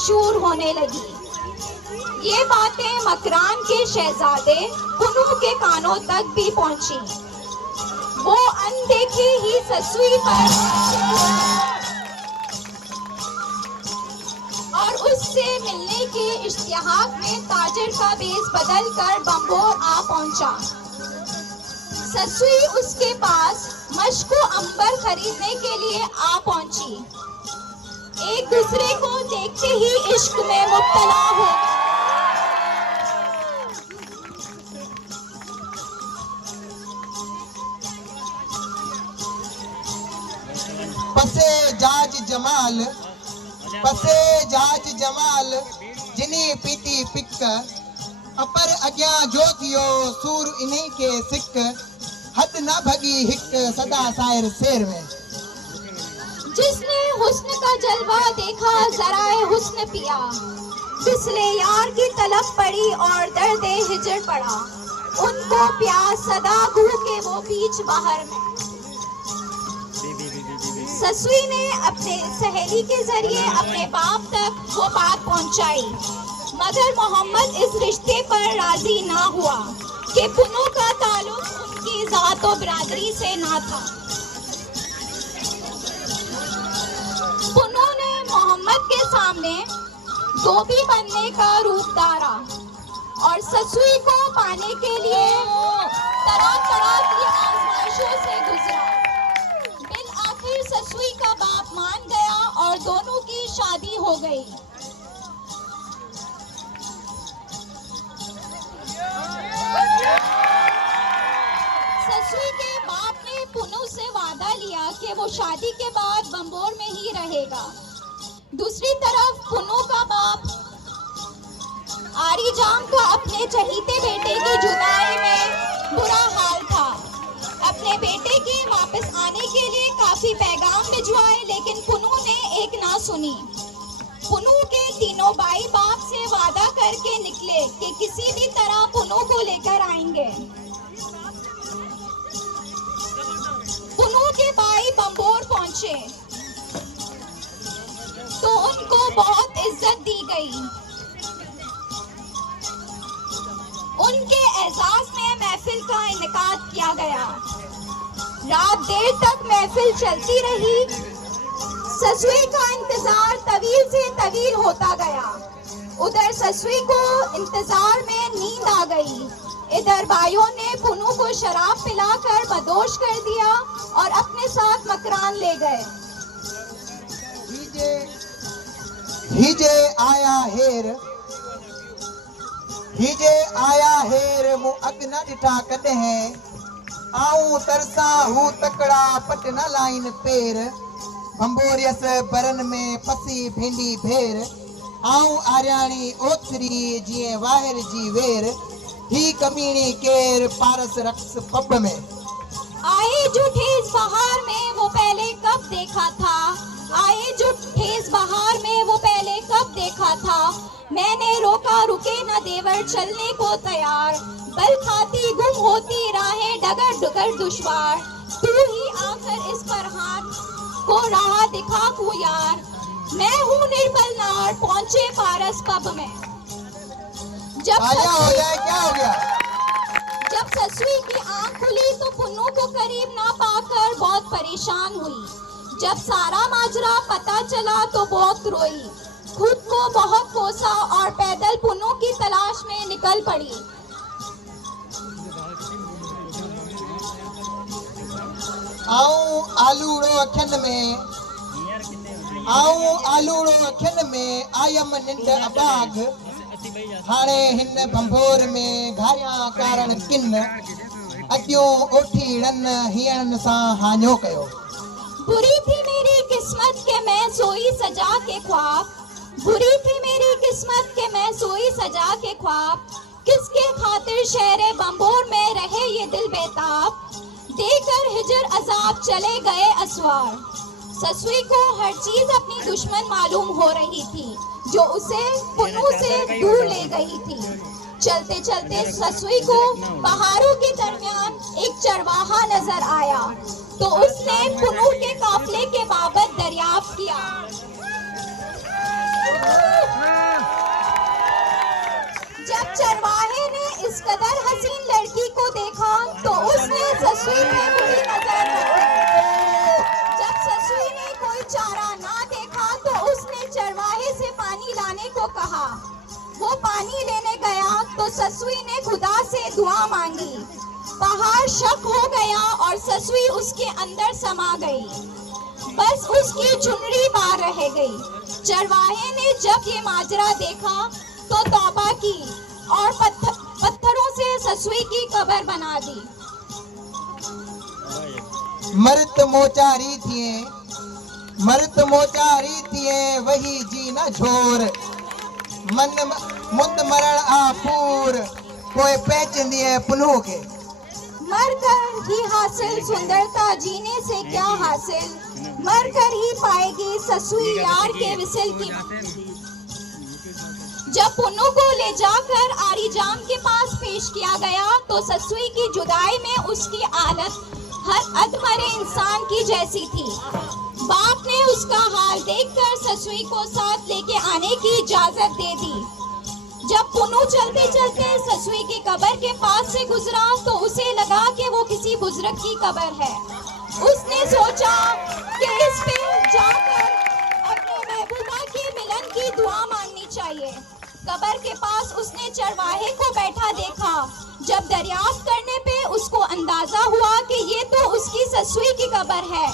मशहूर होने लगी। ये बातें मकरान के शहजादे पुनू के कानों तक भी पहुंची। वो अनदेखे ही ससुई पर और उससे मिलने के इश्तिहाक में ताजिर का बेस बदल कर बम्बोर आ पहुंचा। ससुई उसके पास मशको अंबर खरीदने के लिए आ पहुंची। एक दूसरे को देखते ही इश्क में मुब्तला हो गए। पसे जाज जमाल जिनी पीती पिक अपर अग्या जो थियो सूर इन्हीं के सिक हद न भगी हिक सदा सायर शेर में। जिसने हुस्न का जलवा देखा जराए हुस्न पिया, फिसले यार की तलब पड़ी और दर्दे हिजर पड़ा। उनको प्यास सदा गू के वो बीच बाहर में। ससुई ने अपने सहेली के जरिए अपने बाप तक वो बात पहुंचाई, मगर मोहम्मद इस रिश्ते पर राजी ना हुआ कि पुनू का ताल्लुक उनकी जात और बिरादरी से ना था। पुनू ने मोहम्मद के सामने धोबी बनने का रूप धारा और ससुई को पाने के लिए तरह तरह की आजमाइशों से गुजरा। बिल आखिर ससुई का बाप मान गया और दोनों की शादी हो गई। ससुई के बाप ने पुनू से वादा लिया कि वो शादी के बाद बम्बोर में ही रहेगा। दूसरी तरफ पुनू का बाप आरीजाम का अपने चहीते बेटे की जुदाई में बुरा हाल था। अपने बेटे के वापस आने के लिए काफी पैगाम भिजवाए, लेकिन पुनू ने एक ना सुनी। पुनू के तीनों भाई बाप से वादा करके निकले कि किसी भी तरह पुनू को लेकर आएंगे। पुनू के भाई बम्बोर पहुंचे तो उनको बहुत इज्जत दी गई। उनके एजाज में महफिल का इनेकाद किया गया। रात देर तक महफिल चलती रही। ससुई का इंतजार तवील से तवील होता गया। उधर ससुई को इंतजार में नींद आ गई। इधर भाइयों ने पुनू को शराब पिलाकर बदोश कर दिया और अपने साथ मकरान ले गए। हिजे आया हेर मु अगना डिठा कदे हैं आऊं तरसा हूं तकड़ा पट न लाइन पेर बम्बोरियस बरन में पसी भेंडी भेर आऊं आर्याणी ओथरी जिए वाहिर जी वेर ही कमीनी केर पारस रक्स पब में। आए जो ठेस बहार में वो पहले कब देखा था। आए जो ठेस बहार में वो पहले कब देखा था। मैंने रोका रुके न देवर चलने को तैयार। बल खाती गुम होती राहें डगर डगर दुश्वार। तू ही आकर इस पर हाथ को राह दिखा को यार। मैं हूँ निर्बल नार पहुँचे पारस पब में। क्या हो गया? जब ससुई की आंख खुली तो पुन्नू को करीब ना पाकर बहुत परेशान हुई। जब सारा माजरा पता चला तो बहुत रोई। खुद को बहुत कोसा और पैदल पुन्नू की तलाश में निकल पड़ी। आऊं आलूड़ो अखिन में आयम निंड अबाग हाणे हिन भंभोर में घारिया कारण किन अगियो ओठीड़न हियन सा हान्यो कयो। बुरी थी मेरी किस्मत के मैं सोई सजा के ख्वाब। बुरी थी मेरी किस्मत के मैं सोई सजा के ख्वाब। किसके खातिर शहरे बम्बोर में रहे ये दिल बेताब। देकर हिजर अजाब चले गए असवार। ससुई को हर चीज अपनी दुश्मन मालूम हो रही थी जो उसे पुन्नू से दूर ले गई थी। चलते चलते ससुई को पहाड़ों के दरमियान एक चरवाहा नजर आया तो उसने पुन्नू के काफले के बाबत दरियाफ्त किया। ससुई पे बुरी नजर रखी। जब ससुई ने कोई चारा ना देखा तो उसने चरवाहे से पानी लाने को कहा। वो पानी लेने गया तो ससुई ने खुदा से दुआ मांगी। पहाड़ शक हो गया और ससुई उसके अंदर समा गई। बस उसकी चुनरी बाहर रह गई। चरवाहे ने जब ये माजरा देखा तो तौबा की और पत्थरों से ससुई की कब्र बना दी। मर्द मोचारी थिए वही जी न झोर मन मुंद मरण आपूर कोई पहचान दिए पुनः के। मर कर ही हासिल सुंदरता जीने से क्या हासिल, मर कर ही पाएगी ससुई यार के विसिल की। जब पुन्नू को ले जाकर आरीजाम के पास पेश किया गया तो ससुई की जुदाई में उसकी हालत हर अधमरे इंसान की जैसी थी। बाप ने उसका हाल देखकर ससुई को साथ लेके आने की इजाजत दे दी। जब पुन्नू चलते चलते ससुई की कब्र के पास से गुजरा तो उसे लगा कि वो किसी बुजुर्ग की कब्र है। उसने सोचा कि इस पे जाकर अपने महबूबा के मिलन की दुआ मांगनी चाहिए। कब्र के पास उसने चरवाहे को बैठा देखा। जब दरियाफ्त करने पे उसको अंदाजा हुआ कि ये तो उसकी ससुई की कब्र है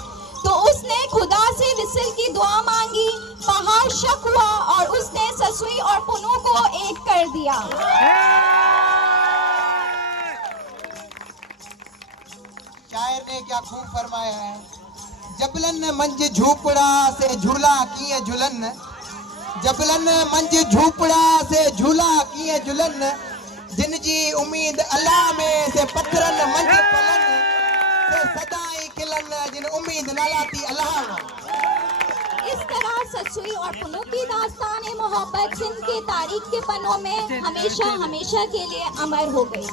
तो उसने खुदा से विसिल की दुआ मांगी। पहाड़ शक हुआ और उसने ससुई और पुन्नू को एक कर दिया। शायर ने क्या खूब फरमाया है। जबलन मंज झूपड़ा से झूला किए झुलन, जबलन मंज झूपड़ा से झूला किए झुलन, जिन जी उम्मीद अल्लाह में से पत्थरन मंज पलन से सदाई खिलन, जिन उम्मीद न लाती अल्लाह में। इस तरह ससुई और पुन्नू की दास्तान मोहब्बत सिंध के तारीख के पन्नों में हमेशा हमेशा के लिए अमर हो गई।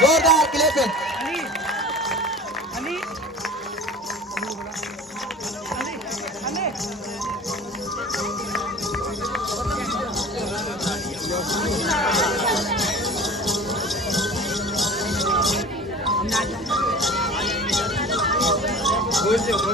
जोरदार क्लैपिंग।